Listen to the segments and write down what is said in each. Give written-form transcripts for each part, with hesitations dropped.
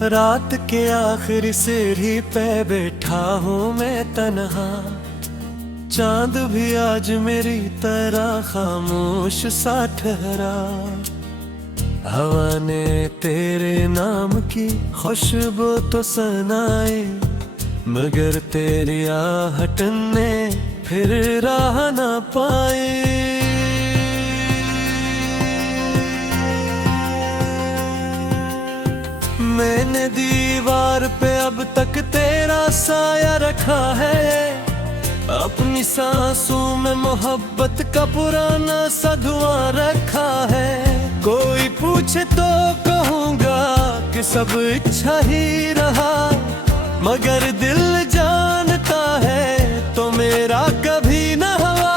रात के आखिरी सीढ़ी पे बैठा हूँ मैं तन्हा। चांद भी आज मेरी तरह खामोश सा ठहरा। हवा ने तेरे नाम की खुशबू तो सुनाई, मगर तेरी आहट ने फिर राह ना पाई। मैंने दीवार पे अब तक तेरा साया रखा है। अपनी सांसों में मोहब्बत का पुराना सा धुआं रखा है। कोई पूछे तो कहूँगा कि सब अच्छा ही रहा, मगर दिल जानता है तो मेरा कभी न हुआ।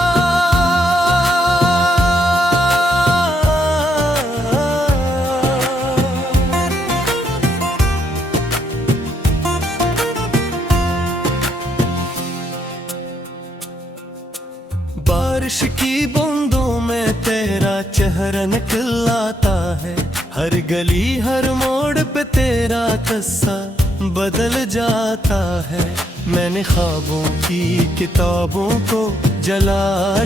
बारिश की बूंदों में तेरा चेहरा निकल आता है। हर गली हर मोड़ पे तेरा किस्सा बदल जाता है। मैंने ख्वाबों की किताबों को जला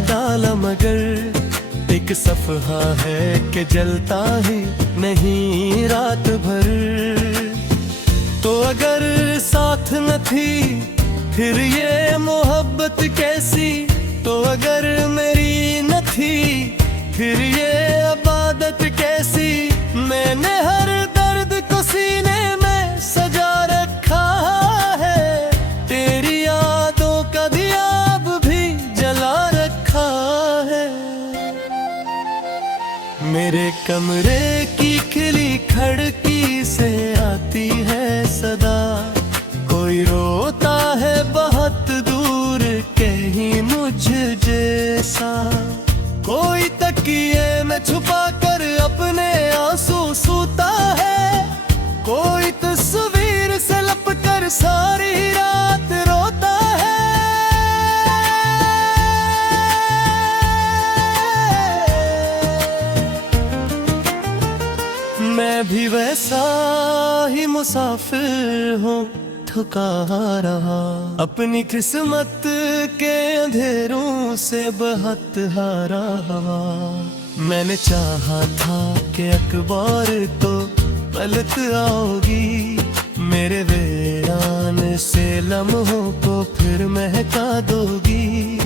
डाला, मगर एक सफ़हा है कि जलता ही नहीं रात भर। तो अगर साथ न थी फिर ये मोहब्बत कैसी, तो अगर मेरी न थी फिर ये इबादत कैसी। मैंने हर दर्द को सीने में सजा रखा है, तेरी यादों का दिया अब भी जला रखा है। मेरे कमरे की खिली खिड़की से आती है सदा, कोई रोता है बहुत दूर कहीं मुझ जैसा। कोई तकिए में छुपा कर अपने आंसू सूता है, कोई तस्वीर से लपकर सारी रात रोता है। मैं भी वैसा ही मुसाफिर हूँ, थका रहा अपनी किस्मत के अंधेरों से बहुत हारा हवा। मैंने चाहा था कि अखबार तो पलट आओगी, मेरे वीरान से लम्हों को फिर महका दोगी।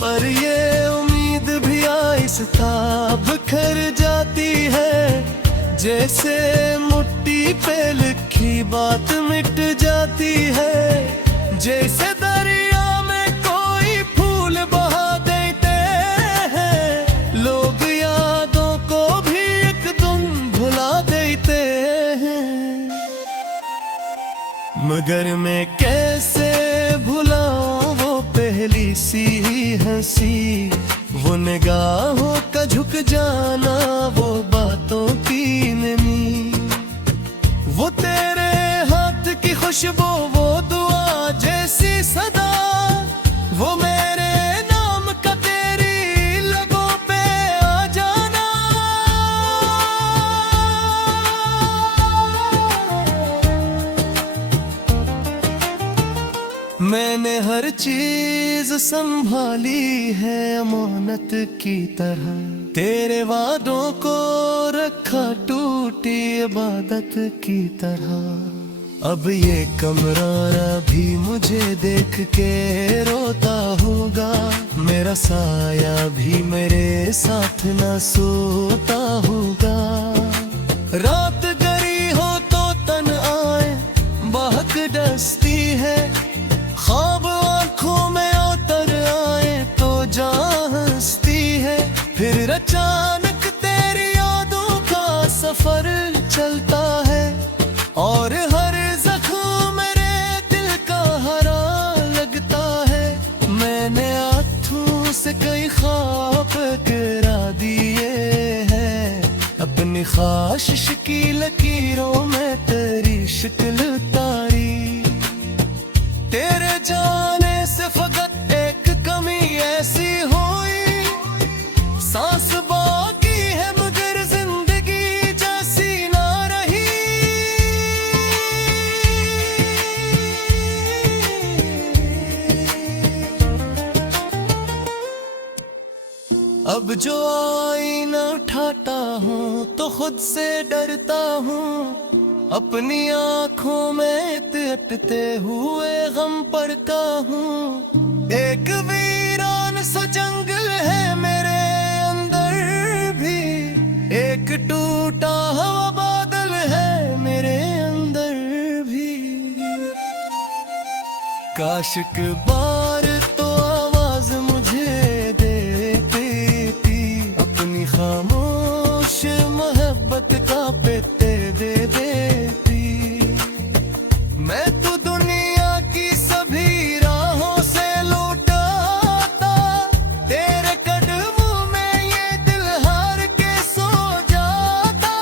पर ये उम्मीद भी आहिस्ता बिखर जाती है, जैसे मुट्ठी पे लिखी बात मिट जाती है। जैसे दरिया में कोई फूल बहा देते हैं, लोग यादों को भी एक दिन भुला देते हैं। मगर मैं कैसे भुलाऊं वो पहली सी हंसी, वो निगाहों का झुक जाना, वो बातों की नमी, वो तेरे हाथ की खुशबू, वो दुआ जैसी सदा, वो मेरे नाम का तेरी लबों पे आ जाना। मैंने हर चीज संभाली है अमानत की तरह, तेरे वादों को रखा टूटी इबादत की तरह। अब ये कमरा भी मुझे देख के रोता होगा, मेरा साया भी मेरे साथ ना सोता होगा। रात गरी हो तो तन आए बहक डसती है, ख्वाब आँखों में उतर आए तो जान हंसती है। फिर अचानक तेरी यादों का सफर चलता है, और हर जख्म मेरे दिल का हरा लगता है। मैंने आँखों से कई ख्वाब गिरा दिए हैं, अपनी ख्वाहिश की लकीरों में तेरी शक्ल तारी। तेरे जाने से फकत एक कमी ऐसी हुई, सांस बाकी है मगर जिंदगी जैसी ना रही। अब जो आईना उठाता हूँ तो खुद से डरता हूँ, अपनी आँखों में अटते हुए गम पड़ता हूँ। एक वीरान सा जंगल है मेरे अंदर भी, एक टूटा हुआ बादल है मेरे अंदर भी। काश एक बार तो आवाज मुझे दे देती, अपनी खामोश मोहब्बत का पेते दे देती। मैं तो दुनिया की सभी राहों से लौटाता, तेरे कदमों में ये दिल हार के सो जाता।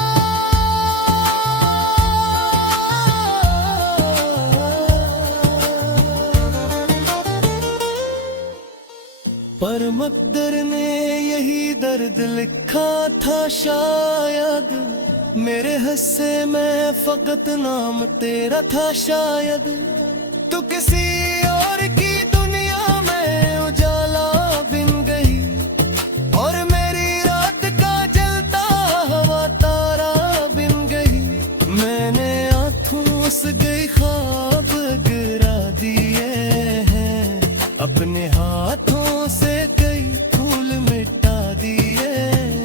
पर मकदर ने यही दर्द लिखा था शायद, मेरे हिस्से में फकत नाम तेरा था शायद। तू किसी और की दुनिया में उजाला बिन गई, और मेरी रात का जलता हुआ तारा बिन गई। मैंने आँखों से गई ख्वाब गिरा दिए हैं, अपने हाथों से कई फूल मिटा दिए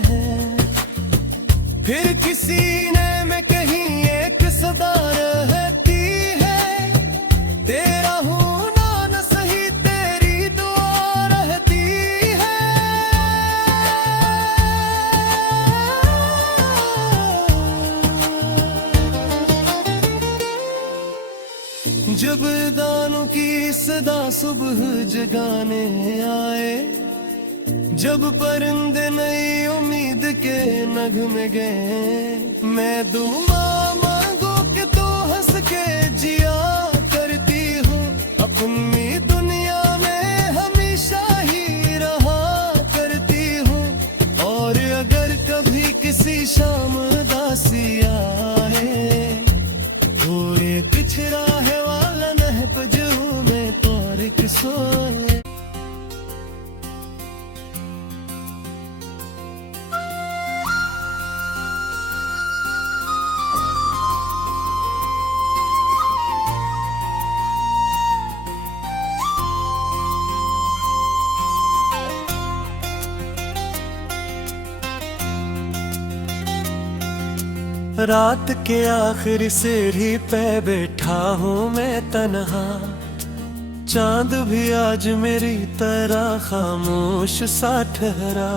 हैं। फिर किसी ने में कहीं एक सदा रहती है, तेरा होना न सही तेरी दुआ रहती है। जब दानों की सदा सुबह जगाने आए, जब परिंदे नई उम्मीद के नगमे गए, मैं दुआ मांगू कि तू हंस के जिया करती हूँ, अपनी दुनिया में हमेशा ही रहा करती हूँ। और अगर कभी किसी शाम उदासी आए, तो ये पिछड़ा है वाला नहप जो में तारिक सोए। रात के आखिरी सीढ़ी पे बैठा हूँ मैं तन्हा, चांद भी आज मेरी तरह खामोश सा ठहरा।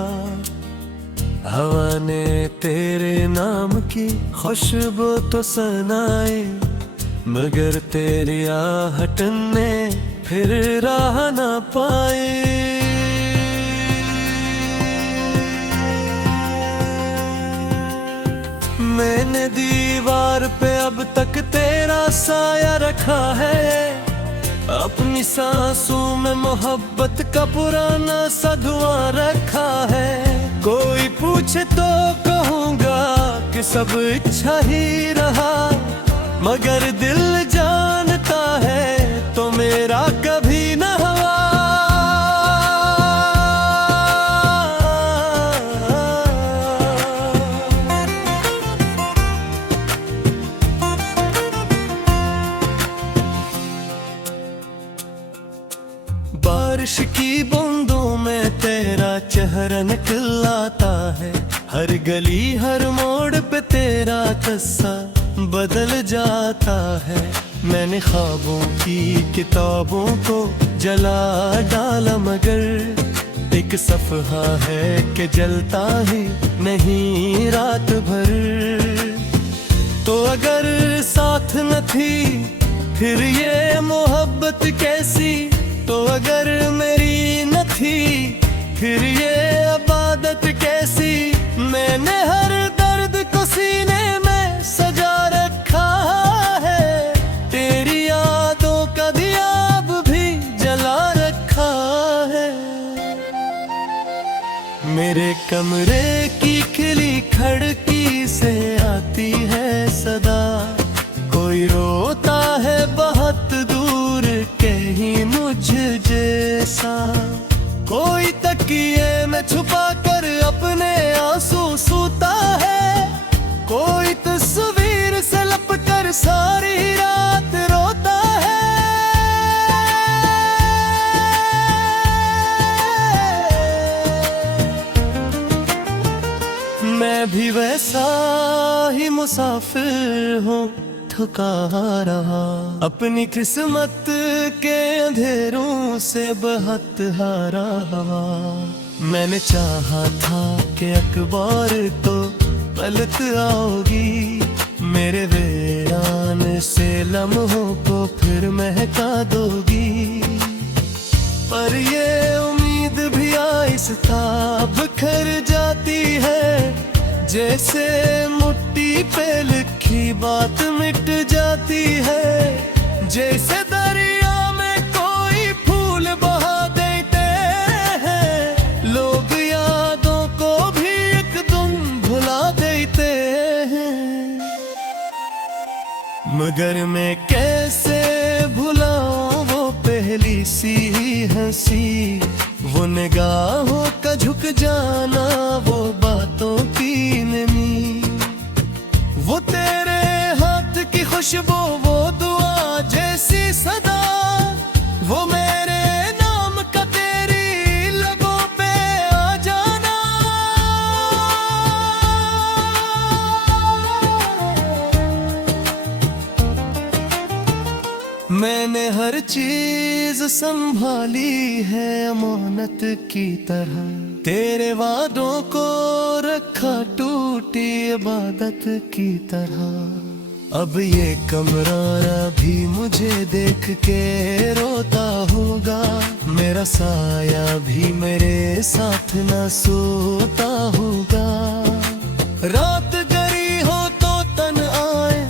हवा ने तेरे नाम की खुशबू तो सुनाई, मगर तेरी आहट ने फिर राह ना पाई। मैंने दीवार पे अब तक तेरा साया रखा है, अपनी सांसों में मोहब्बत का पुराना सा धुआं रखा है। कोई पूछे तो कहूँगा कि सब अच्छा ही रहा, मगर दिल जानता है तो मेरा कभी न हुआ। बारिश की बूंदों में तेरा चेहरा निकल आता है, हर गली हर मोड़ पे तेरा किस्सा बदल जाता है। मैंने ख्वाबों की किताबों को जला डाला, मगर एक सफ़हा है कि जलता ही नहीं रात भर। तो अगर साथ न थी फिर ये मोहब्बत कैसी, तो अगर मेरी न थी फिर ये इबादत कैसी। मैंने हर दर्द को सीने में सजा रखा है, तेरी यादों का दिया अब भी जला रखा है। मेरे कमरे की खिली खिड़की से आती है सदा, कोई रोता है बहुत दूर कहीं मुझ जैसा। कोई तकिए में छुपा कर अपने आंसू सूता है, कोई तस्वीर से लप कर सारी रात रोता है। मैं भी वैसा ही मुसाफिर हूँ, थका रहा अपनी किस्मत के अंधेरों से बहत हारा हवा। मैंने चाहा था कि अखबार तो पलट आओगी, मेरे वीरान से लम्हों को फिर महका दोगी। पर ये उम्मीद भी आहिस्ता बिखर जाती है, जैसे मुट्ठी पे लिखी बात मिट जाती है। जैसे दरिया में कोई फूल बहा देते हैं, लोग यादों को भी एकदम भुला देते हैं। मगर मैं कैसे भुलाऊं वो पहली सी हंसी, वो निगाहों का झुक जाना, वो बातों की नमी, वो तेरे हाथ की खुशबू, वो दुआ जैसी सदा, वो मेरे नाम का तेरी लबों पे आ जाना। मैंने हर चीज संभाली है अमानत की तरह, तेरे वादों को रखा टूटी इबादत की तरह। अब ये कमरा भी मुझे देख के रोता होगा, मेरा साया भी मेरे साथ न सोता होगा। रात गरी हो तो तन आए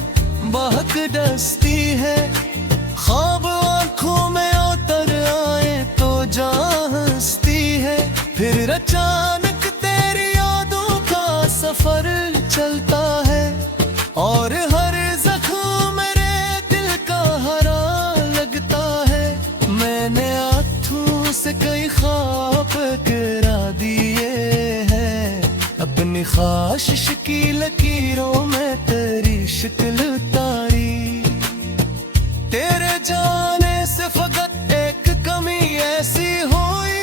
बहक डसती है, ख्वाब आंखों में उतर आए तो जान हंसती है। फिर अचानक तेरी यादों का सफर चलता है, और हर जख्म मेरे दिल का हरा लगता है। मैंने आँखों से कई ख्वाब गिरा दिए हैं, अपनी ख्वाहिश की लकीरों में तेरी शक्ल उतारी। तेरे जाने से फकत एक कमी ऐसी हुई,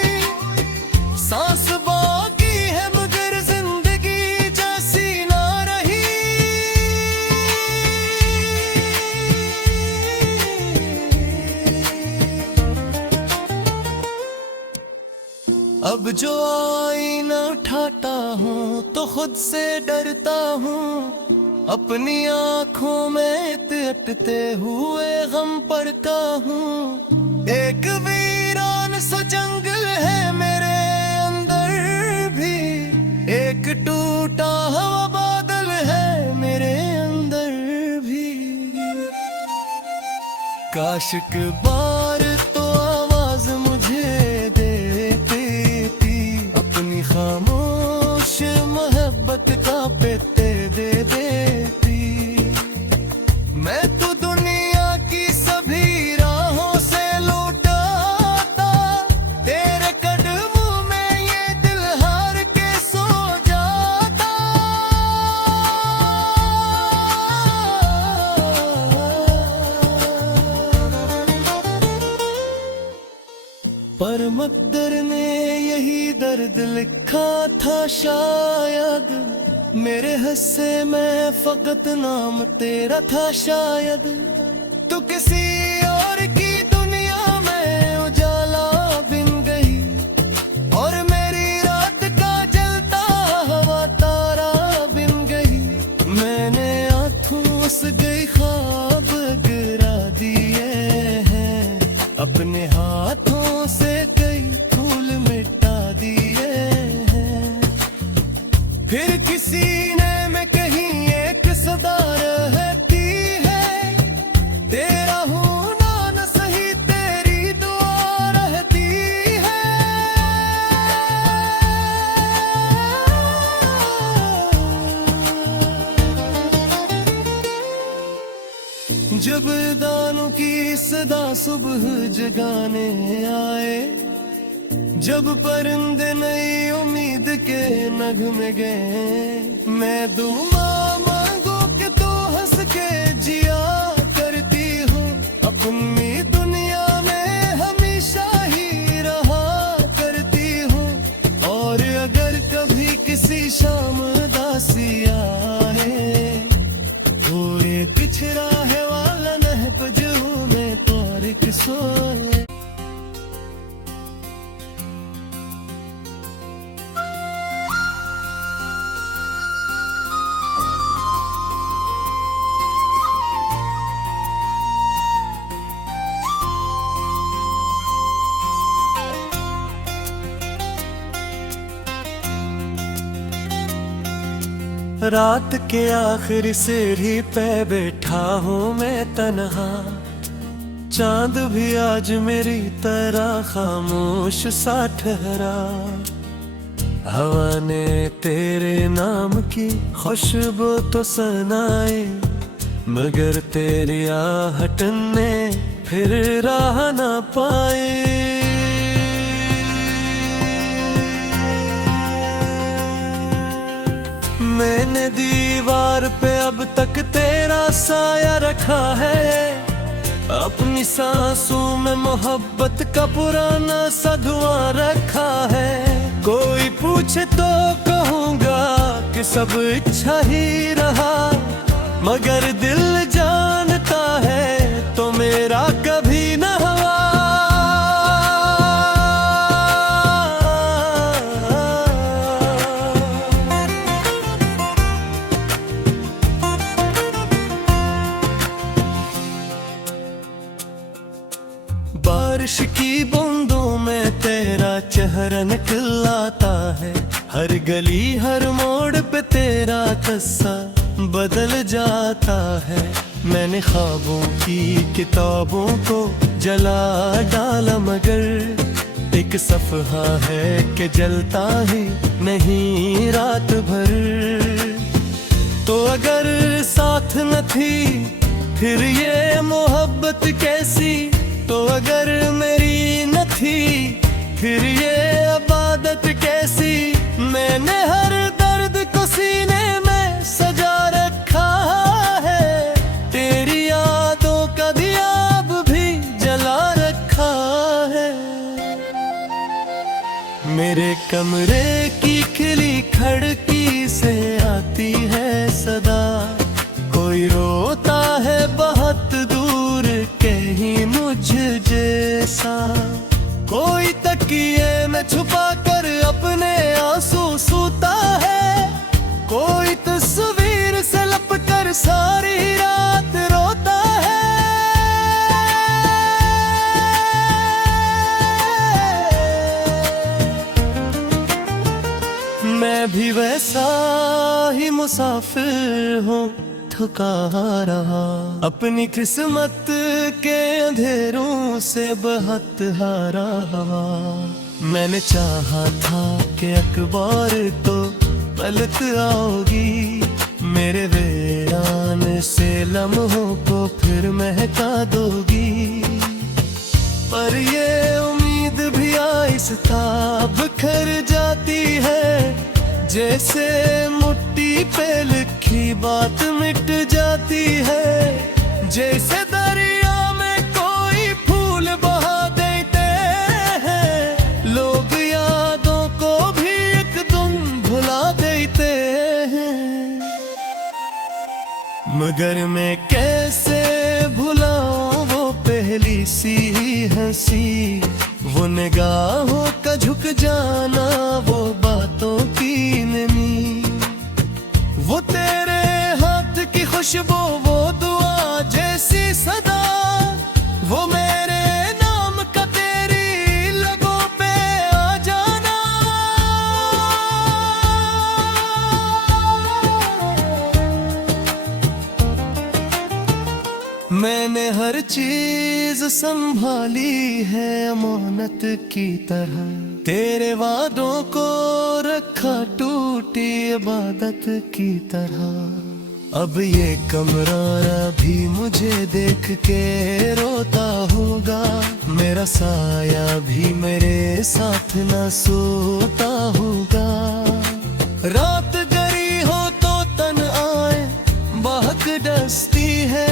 सांस बाकी है मगर जिंदगी जैसी ना रही। अब जो आईना उठाता हूँ तो खुद से डरता हूँ, अपनी आँखों में अटते हुए गम पढ़ता हूँ। एक वीरान सा जंगल है मेरे अंदर भी, एक टूटा हुआ बादल है मेरे अंदर भी। काश एक बार तो आवाज मुझे दे देती, अपनी खामोश मोहब्बत का पेते दे देती। मैं तो दुनिया की सभी राहों से लौटाता, तेरे कदमों में ये दिल हार के सो जाता। पर मकदर ने यही दर्द लिखा था शायद, मेरे हिस्से में फकत नाम तेरा था शायद। तू किसी और की दुनिया में उजाला बिन गई, और मेरी रात का जलता हुआ तारा बिन गई। मैंने आँखों से गई ख्वाब गिरा दिए हैं, अपने हाथों से कई फूल मिटा दिए हैं। फिर किसी ने मैं कहीं एक सदा रहती है, तेरा होना न सही तेरी दुआ रहती है। जब दानों की सदा सुबह जगाने आए, जब परिंदे नई उम्मीद के नगमे गए, मैं दुआ मांगो कि तो हंस के जिया करती हूँ, अपनी दुनिया में हमेशा ही रहा करती हूँ। और अगर कभी किसी शाम उदासी आए, पूरे पिछड़ा है वाला नहपजू में तारिक सोए। रात के आखिरी सीढ़ी पे बैठा हूँ मैं तन्हा, चांद भी आज मेरी तरह खामोश सा ठहरा। हवा ने तेरे नाम की खुशबू तो सुनाई, मगर तेरी आहट ने फिर राह ना पाई। मैंने दीवार पे अब तक तेरा साया रखा है, अपनी सांसों में मोहब्बत का पुराना सा धुआं रखा है। कोई पूछे तो कहूँगा कि सब अच्छा ही रहा, मगर दिल जानता है तो मेरा कभी न हुआ। बारिश की बूंदों में तेरा चेहरा निकल आता है, हर गली हर मोड़ पे तेरा किस्सा बदल जाता है। मैंने ख्वाबों की किताबों को जला डाला, मगर एक सफ़हा है कि जलता ही नहीं रात भर। तो अगर साथ न थी फिर ये मोहब्बत कैसी, तो अगर मेरी न थी फिर ये इबादत कैसी। मैंने हर दर्द को सीने में सजा रखा है, तेरी यादों का दिया अब भी जला रखा है। मेरे कमरे की खिली खिड़की से आती है सदा, कोई रोता है बहुत दूर कहीं मुझ जैसा। कोई तकिए में छुपा कर अपने आंसू सूता है, कोई तस्वीर से लपकर सारी रात रोता है। मैं भी वैसा ही मुसाफिर हूँ, थका रहा अपनी किस्मत के अंधेरों से बहुत हारा। मैंने चाहा था कि अखबार तो पलट आओगी, मेरे वीरान से लम्हों को फिर महका दोगी। पर ये उम्मीद भी आहिस्ता बिखर जाती है, जैसे मुट्ठी पे लिखी बात मिट जाती है। जैसे दरिया में कोई फूल बहा देते हैं, लोग यादों को भी एक दिन भुला देते हैं। मगर मैं कैसे भुलाऊं वो पहली सी हंसी, वो निगाहों का झुक जाना, वो बातों की नमी, वो तेरे हाथ की खुशबू, वो दुआ जैसी सदा, वो मेरे नाम का तेरी लबों पे आ जाना। मैंने हर चीज संभाली है अमानत की तरह, तेरे वादों को रखा टूटी इबादत की तरह। अब ये कमरा भी मुझे देख के रोता होगा, मेरा साया भी मेरे साथ साथ न सोता होगा। रात गरी हो तो तन आए बहक डसती है,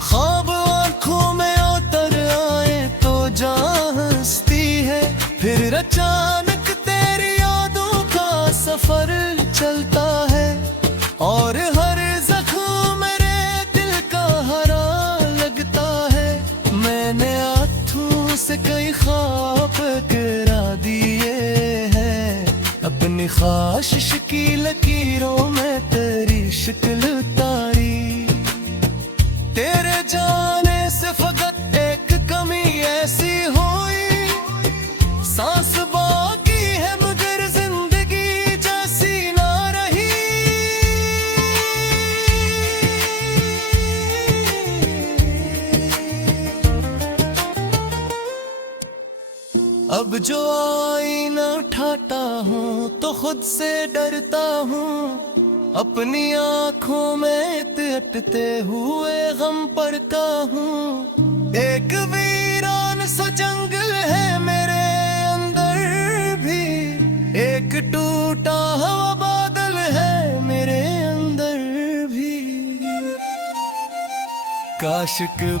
ख्वाब आंखों में उतर आए तो जान हंसती है। फिर अचानक तेरी यादों का सफर चलता है और हर जख्म मेरे दिल का हरा लगता है। मैंने आँखों से कई ख्वाब करा दिए हैं, अपनी ख्वाहिश की लकीरों में तेरी शक्ल तारी। तेरे जाने से फकत एक कमी ऐसी हुई, सांस बाकी है मगर जिंदगी जैसी ना रही। अब जो आईना उठाता हूँ तो खुद से डरता हूँ, अपनी आँखों में अटते हुए गम पढ़ता हूँ। एक वीरान सा जंगल है मेरे अंदर भी, एक टूटा हुआ बादल है मेरे अंदर भी। काश के